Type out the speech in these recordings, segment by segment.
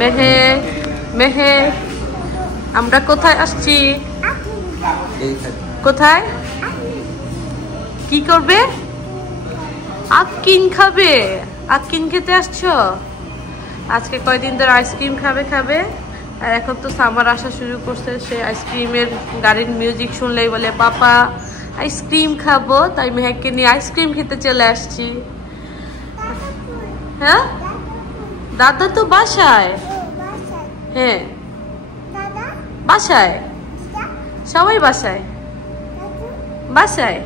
মেহেক মেহেক আমরা কোথায় আসছি? কোথায় কি করবে? আকিন খাবে। আকিন খেতে আসছো? আজকে কয়দিন ধরে আইসক্রিম খাবে আর এখন তো সামার আসা শুরু করছে। সে আইসক্রিমের গাড়ির মিউজিক শুনলেই বলে পাপা আইসক্রিম খাবো। তাই মেহেককে নিয়ে আইসক্রিম খেতে চলে আসছি। হ্যাঁ দাদা তো বাসায়। হ্যাঁ বাসায়, সবাই বাসায়। বাসায়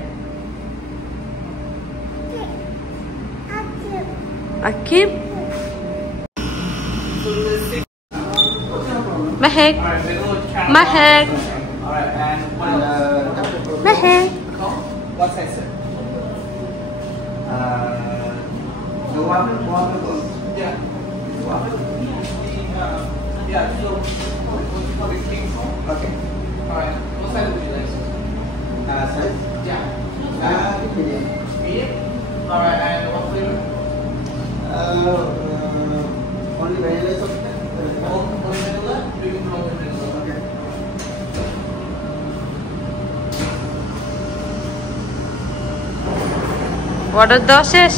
Aqib Mehek Mehek Mehek Yeah, so okay. All right. What size would you like? Size? Yeah. Medium. All right. And what flavor? Only vanilla is okay. Only vanilla? Do you want only vanilla? Okay. Order দেওয়া শেষ?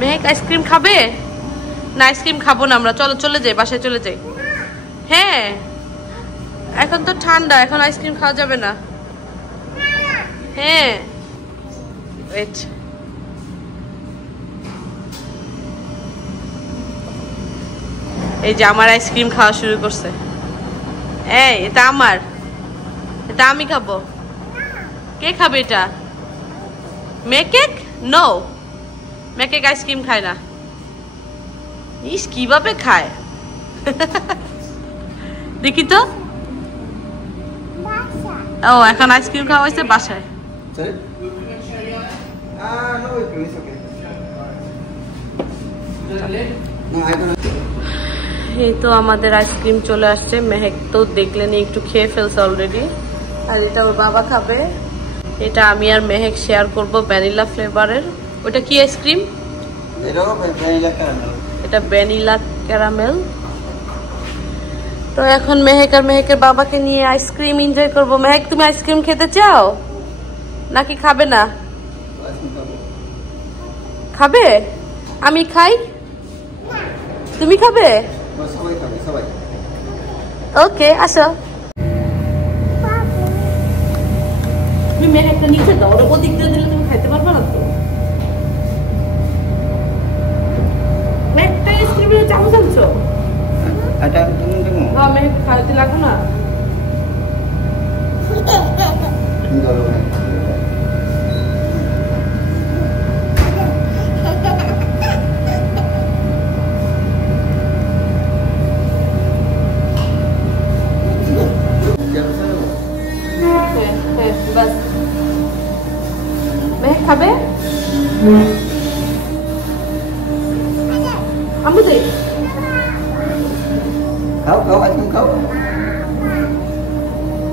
Mehak ice cream খাবে না? Ice cream খাবো না আমরা, চলো চলে যাই, বাসায় চলে যাই। হ্যাঁ এখন তো ঠান্ডা, এখন আইসক্রিম খাওয়া যাবে না। হ্যাঁ ওয়েট, এই যে আমার আইসক্রিম খাওয়া শুরু করছে। এই এটা আমার, এটা আমি খাবো। কে খাবে এটা? মেকেক? নো, মেকেক আইসক্রিম খায় না। ইস কিভাবে খায় দেখি তো। ও এখন আইসক্রিম খাওয়া হয়েছে বাসায়। এই তো আমাদের আইসক্রিম চলে আসছে। মেহেক তো দেখলেন একটু খেয়ে ফেলছে অলরেডি। আর এটা ওর বাবা খাবে। এটা আমি আর মেহেক শেয়ার করব, ভ্যানিলা ফ্লেভারের। ওটা কি আইসক্রিম? এটা ভ্যানিলা ক্যারামেল। তো এখন মেহেক আর মেহেকের বাবাকে নিয়ে আইসক্রিম এনজয় করবো। মেহেক তুমি আইসক্রিম খেতে চাও নাকি খাবে না? খাবে? আমি খাই, তুমি খাবে? ওকে আসো। তুমি মেহেকটা নিচে দাও, ওরা ওদিক দিয়ে দিলে তুমি খাইতে পারবে না তো। মেহেকটা আইসক্রিমের চামচ আনছো? হ্যাঁ মেহেক খাইতে লাগবে না। बस मैं खाबे आम्बू दे खाओ खाओ आइसक्रीम खाओ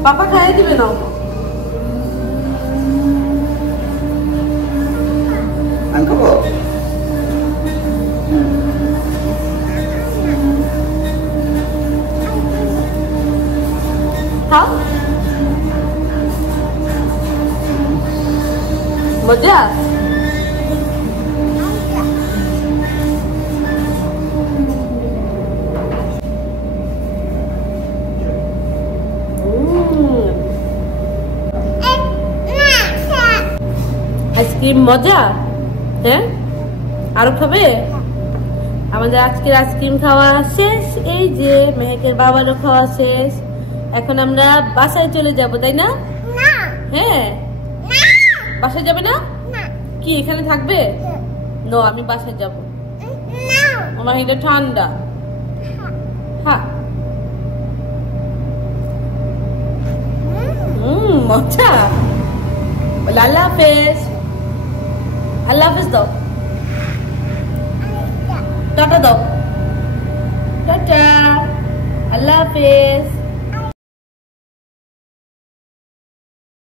पापा खाए दिबे ना अंकल खाओ मजा আইসক্রিম মজা। হ্যাঁ আরো খাবে? আমাদের আজকের আইসক্রিম খাওয়া শেষ। এই যে মেহেকের বাবারও খাওয়া শেষ। এখন আমরা বাসায় চলে যাব, তাই না? হ্যাঁ বাসায় যাবে না? কি এখানে থাকবে? নো আমি বাসায় যাব। আমার এটা ঠান্ডা। হ্যাঁ মজা। আল্লাহ হাফেজ। আল্লাহ হাফেজ দাও, টাটা দাও, টাটা, আল্লাহ হাফেজ।